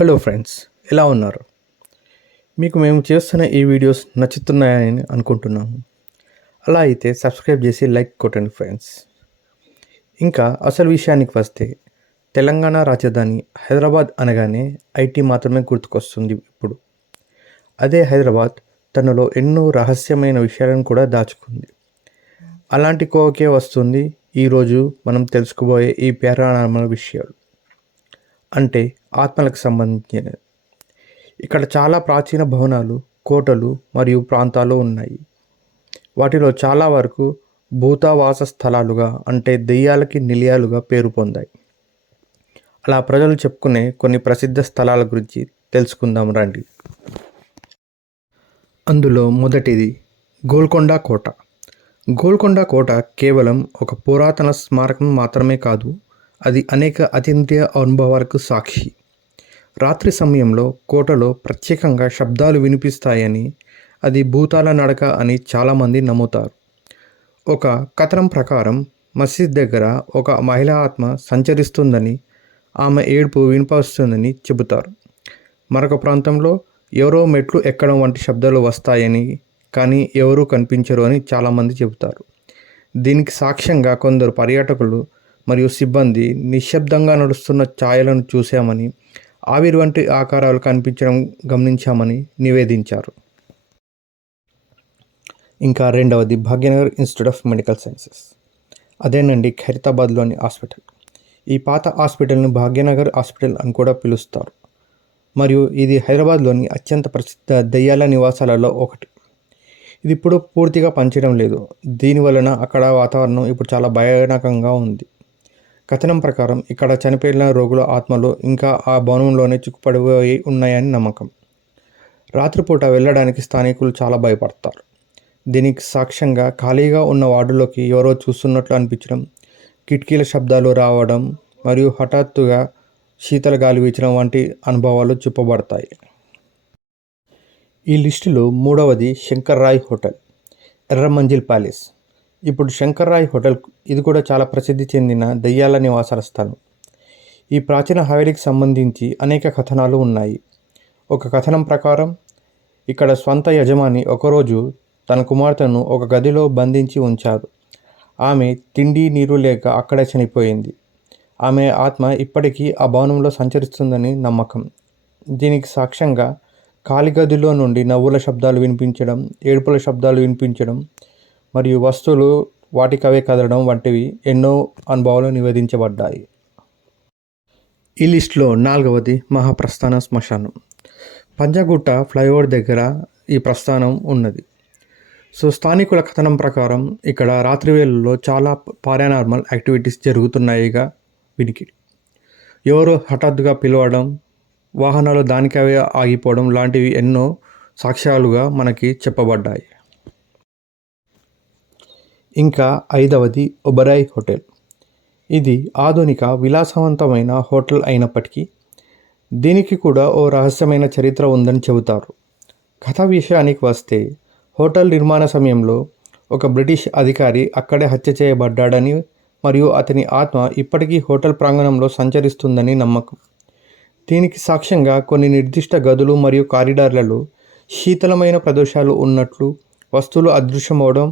Hello friends, ఎలా ఉన్నారు? మీకు మేము చేస్తున్న ఈ వీడియోస్ నచ్చుతున్నాయని అనుకుంటున్నాము. అలా అయితే సబ్స్క్రైబ్ చేసి లైక్ కొట్టండి ఫ్రెండ్స్. ఇంకా అసలు విషయానికి వస్తే, తెలంగాణ రాజధాని హైదరాబాద్ అనగానే ఐటీ మాత్రమే గుర్తుకొస్తుంది ఇప్పుడు. అదే హైదరాబాద్ తనలో ఎన్నో రహస్యమైన విషయాలను కూడా దాచుకుంది. అలాంటి కోవకే వస్తుంది ఈరోజు మనం తెలుసుకోబోయే ఈ పారానార్మల్ విషయాలు. అంటే ఆత్మలకు సంబంధించినవి. ఇక్కడ చాలా ప్రాచీన భవనాలు, కోటలు మరియు ప్రాంతాలు ఉన్నాయి. వాటిలో చాలా వరకు భూతావాస స్థలాలుగా, అంటే దెయ్యాలకి నిలయాలుగా పేరు పొందాయి. అలా ప్రజలు చెప్పుకునే కొన్ని ప్రసిద్ధ స్థలాల గురించి తెలుసుకుందాం రండి. అందులో మొదటిది గోల్కొండ కోట. గోల్కొండ కోట కేవలం ఒక పురాతన స్మారకం మాత్రమే కాదు, అది అనేక అతీంద్రియ అనుభవాలకు సాక్షి. రాత్రి సమయంలో కోటలో ప్రత్యేకంగా శబ్దాలు వినిపిస్తాయని, అది భూతాల నడక అని చాలామంది నమ్ముతారు. ఒక కథనం ప్రకారం మసీద్ దగ్గర ఒక మహిళా ఆత్మ సంచరిస్తుందని, ఆమె ఏడుపు వినిపిస్తుందని చెబుతారు. మరొక ప్రాంతంలో ఎవరో మెట్లు ఎక్కడం వంటి శబ్దాలు వస్తాయని, కానీ ఎవరూ కనిపించరు అని చాలామంది చెబుతారు. దీనికి సాక్ష్యంగా కొందరు పర్యాటకులు మరియు సిబ్బంది నిశ్శబ్దంగా నడుస్తున్న ఛాయలను చూశామని, ఆవిరి వంటి ఆకారాలు కనిపించడం గమనించామని నివేదించారు. ఇంకా రెండవది Bhagyanagar institute of medical sciences. అదేనండి ఖైరతాబాద్లోని హాస్పిటల్. ఈ పాత హాస్పిటల్ను భాగ్యనగర్ హాస్పిటల్ అని కూడా పిలుస్తారు. మరియు ఇది హైదరాబాద్లోని అత్యంత ప్రసిద్ధ దెయ్యాల నివాసాలలో ఒకటి. ఇది ఇప్పుడు పూర్తిగా పనిచేయడం లేదు. దీనివలన అక్కడ వాతావరణం ఇప్పుడు చాలా భయానకంగా ఉంది. కథనం ప్రకారం ఇక్కడ చనిపోయిన రోగుల ఆత్మలు ఇంకా ఆ భవనంలోనే చిక్కుపడిపోయి ఉన్నాయని నమ్మకం. రాత్రిపూట వెళ్ళడానికి స్థానికులు చాలా భయపడతారు. దీనికి సాక్ష్యంగా ఖాళీగా ఉన్న వార్డులోకి ఎవరో చూస్తున్నట్లు అనిపించడం, కిటికీల శబ్దాలు రావడం మరియు హఠాత్తుగా శీతల గాలి వీచడం వంటి అనుభవాలు చూపబడతాయి. ఈ లిస్టులో మూడవది శంకర్ రాయ్ హోటల్, ఎర్రమంజిల్ ప్యాలెస్. ఇప్పుడు శంకర్ రాయ్ హోటల్ ఇది కూడా చాలా ప్రసిద్ధి చెందిన దెయ్యాల నివాసాల స్థలం. ఈ ప్రాచీన హవేలీకి సంబంధించి అనేక కథనాలు ఉన్నాయి. ఒక కథనం ప్రకారం ఇక్కడ స్వంత యజమాని ఒకరోజు తన కుమార్తెను ఒక గదిలో బంధించి ఉంచారు. ఆమె తిండి నీరు లేక అక్కడే చనిపోయింది. ఆమె ఆత్మ ఇప్పటికీ ఆ భవనంలో సంచరిస్తుందని నమ్మకం. దీనికి సాక్ష్యంగా ఖాళీ గదిలో నుండి నవ్వుల శబ్దాలు వినిపించడం, ఏడుపుల శబ్దాలు వినిపించడం మరియు వస్తువులు వాటికవే కదలడం వంటివి ఎన్నో అనుభవాలు నివేదించబడ్డాయి. ఈ లిస్టులో నాలుగవది మహాప్రస్థాన శ్మశానం. పంజాగుట్ట ఫ్లైఓవర్ దగ్గర ఈ ప్రస్థానం ఉన్నది. స్థానికుల కథనం ప్రకారం ఇక్కడ రాత్రి వేళల్లో చాలా పారానార్మల్ యాక్టివిటీస్ జరుగుతున్నాయిగా వినికిడి. ఎవరో హఠాత్తుగా పిలవడం, వాహనాలు దానికవే ఆగిపోవడం లాంటివి ఎన్నో సాక్ష్యాలుగా మనకి చెప్పబడ్డాయి. ఇంకా ఐదవది ఒబెరాయ్ హోటల్. ఇది ఆధునిక విలాసవంతమైన హోటల్ అయినప్పటికీ దీనికి కూడా ఓ రహస్యమైన చరిత్ర ఉందని చెబుతారు. కథ విషయానికి వస్తే, హోటల్ నిర్మాణ సమయంలో ఒక బ్రిటిష్ అధికారి అక్కడే హత్య చేయబడ్డాడని మరియు అతని ఆత్మ ఇప్పటికీ హోటల్ ప్రాంగణంలో సంచరిస్తుందని నమ్మకం. దీనికి సాక్ష్యంగా కొన్ని నిర్దిష్ట గదులు మరియు కారిడార్లలో శీతలమైన ప్రదేశాలు ఉన్నట్లు, వస్తువులు అదృశ్యమవడం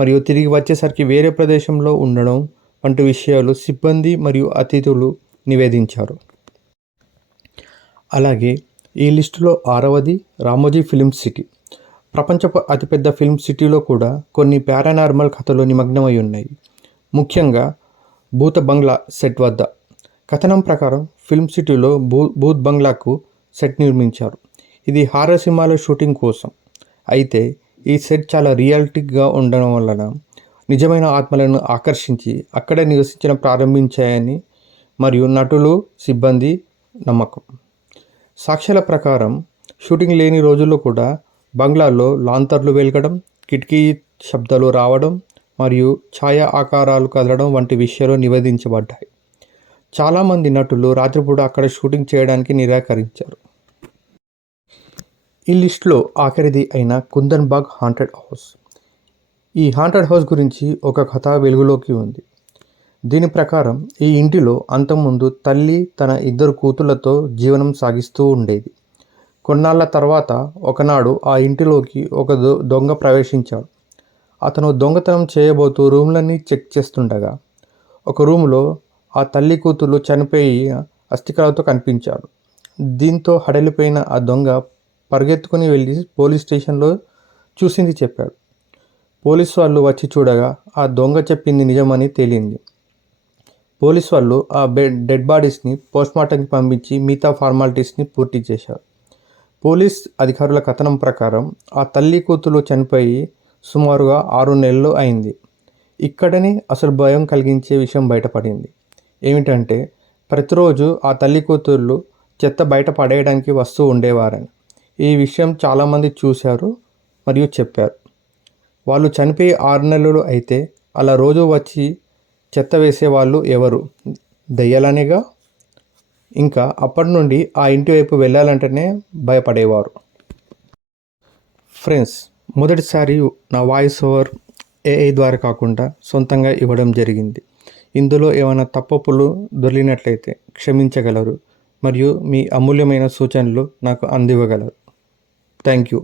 మరియు తిరిగి వచ్చేసరికి వేరే ప్రదేశంలో ఉండడం వంటి విషయాలు సిబ్బంది మరియు అతిథులు నివేదించారు. అలాగే ఈ లిస్టులో ఆరవది రామోజీ ఫిల్మ్ సిటీ. ప్రపంచపు అతిపెద్ద ఫిల్మ్ సిటీలో కూడా కొన్ని పారానార్మల్ కథలు నిమగ్నమై ఉన్నాయి. ముఖ్యంగా భూత బంగ్లా సెట్ వద్ద. కథనం ప్రకారం ఫిల్మ్ సిటీలో భూత్ బంగ్లాకు సెట్ నిర్మించారు. ఇది హారర్ సినిమాల షూటింగ్ కోసం. అయితే ఈ సెట్ చాలా రియలిస్టిక్గా ఉండడం వలన నిజమైన ఆత్మలను ఆకర్షించి అక్కడే నివసించడం ప్రారంభించాయని మరియు నటులు, సిబ్బంది నమ్మకం. సాక్ష్యాల ప్రకారం షూటింగ్ లేని రోజుల్లో కూడా బంగ్లాలో లాంతర్లు వెలగడం, కిటికీ శబ్దాలు రావడం మరియు ఛాయ ఆకారాలు కదలడం వంటి విషయాలు నివేదించబడ్డాయి. చాలామంది నటులు రాత్రిపూట అక్కడ షూటింగ్ చేయడానికి నిరాకరించారు. ఈ లిస్టులో ఆఖరిది అయిన కుందన్ బాగ్ హాంటెడ్ హౌస్. ఈ హాంటెడ్ హౌస్ గురించి ఒక కథ వెలుగులోకి ఉంది. దీని ప్రకారం ఈ ఇంటిలో అంతకుముందు తల్లి తన 2 కూతుళ్లతో జీవనం సాగిస్తూ ఉండేది. కొన్నాళ్ల తర్వాత ఒకనాడు ఆ ఇంటిలోకి ఒక దొంగ ప్రవేశించాడు. అతను దొంగతనం చేయబోతూ రూమ్లన్నీ చెక్ చేస్తుండగా ఒక రూములో ఆ తల్లి కూతురు చనిపోయి అస్థికలతో కనిపించాడు. దీంతో హడలిపోయిన ఆ దొంగ పరిగెత్తుకుని వెళ్ళి పోలీస్ స్టేషన్లో చూసింది చెప్పాడు. పోలీసు వాళ్ళు వచ్చి చూడగా ఆ దొంగ చెప్పింది నిజమని తేలింది. పోలీసు వాళ్ళు ఆ డెడ్ బాడీస్ని పోస్ట్మార్టంకి పంపించి మిగతా ఫార్మాలిటీస్ని పూర్తి చేశారు. పోలీస్ అధికారుల కథనం ప్రకారం ఆ తల్లి కూతురు చనిపోయి సుమారుగా 6 నెలలు అయింది. ఇక్కడనే అసలు భయం కలిగించే విషయం బయటపడింది. ఏమిటంటే ప్రతిరోజు ఆ తల్లి కూతుర్లు చెత్త బయట పడేయడానికి వస్తూ ఉండేవారని. ఈ విషయం చాలామంది చూశారు మరియు చెప్పారు. వాళ్ళు చనిపోయి 6 నెలలు అయితే అలా రోజు వచ్చి చెత్త వేసేవాళ్ళు ఎవరు? దెయ్యాలనేగా. ఇంకా అప్పటి నుండి ఆ ఇంటి వైపు వెళ్ళాలంటేనే భయపడేవారు. ఫ్రెండ్స్, మొదటిసారి నా వాయిస్ ఓవర్ ఏఐ ద్వారా కాకుండా సొంతంగా ఇవ్వడం జరిగింది. ఇందులో ఏమైనా తప్పులు దొర్లినట్లయితే క్షమించగలరు మరియు మీ అమూల్యమైన సూచనలు నాకు అందివ్వగలరు. Thank you.